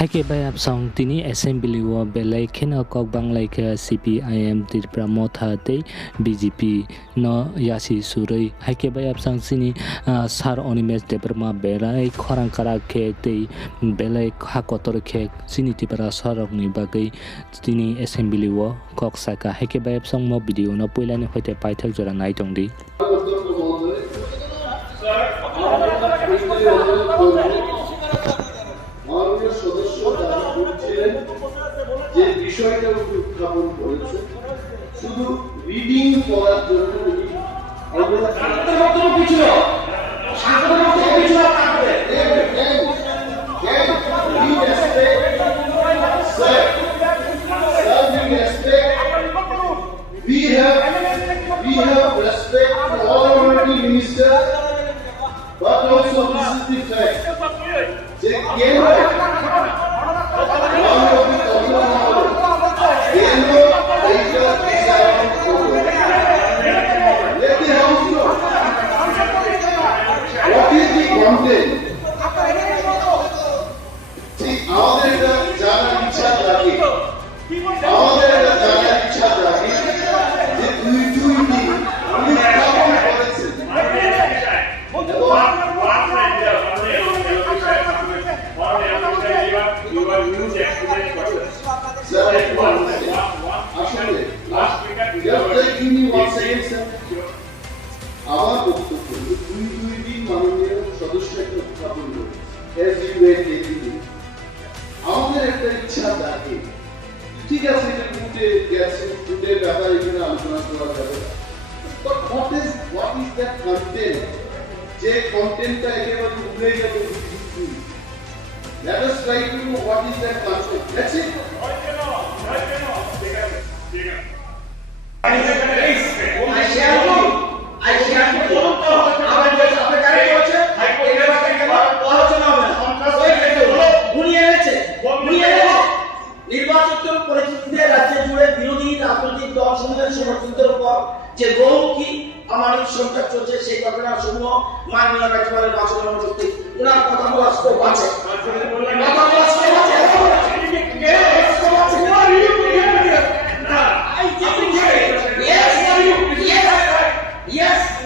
Haike by Absong Tini Assembly wa Belai Kena Kok Banglai Ke CPIM Tirpra Motha Te BJP no Yasi Surai Haike by Absong Sini Sar Onimes Debrma Belai Korangkara Ke Te Belai Hakotor Ke Sini Tipara Sarok Ni Bagai Tini Assembly wa Kok Saka Haike by Absong Mo video no Puilani Hoite Paitak Jora Naitong Di মাননীয় সদস্য দাবি করছিলেন যে বিষয়টা উত্থাপন করেছে শুধু reading করার জন্য we have respect for all honorary ministers, but also this is the fact. যে কেন্দ্র what is the content? আমাদের জানার ইচ্ছা থাকে যে দুইটি উত্থাপন করেছেন আমার বক্তব্য দুই মাননীয় সদস্যকে উত্থাপন করে আমাদের একটা ইচ্ছা থাকে ঠিক আছে এটা ফুটে গেছে ফুটের ব্যাপারে এখানে আলোচনা করা যাবে হোয়াট ইজ দ্যাট কন্টেন্ট যে কন্টেন্টটা একেবারে উড়ে যাবে let us try to know what is that concept. That's it. নির্বাচিত পরিস্থিতিতে রাজ্য জুড়ে বিরোধী রাজনৈতিক দলসমূহের সমর্থিতের উপর যে বহুমুখী আমাদের সংখ্যা চলছে সেই ঘটনা সমূহ মাননীয় রাজ্যপালের ভাষণের অনুপস্থিত ওনার কথা বলা স্কোপ আছে Yes.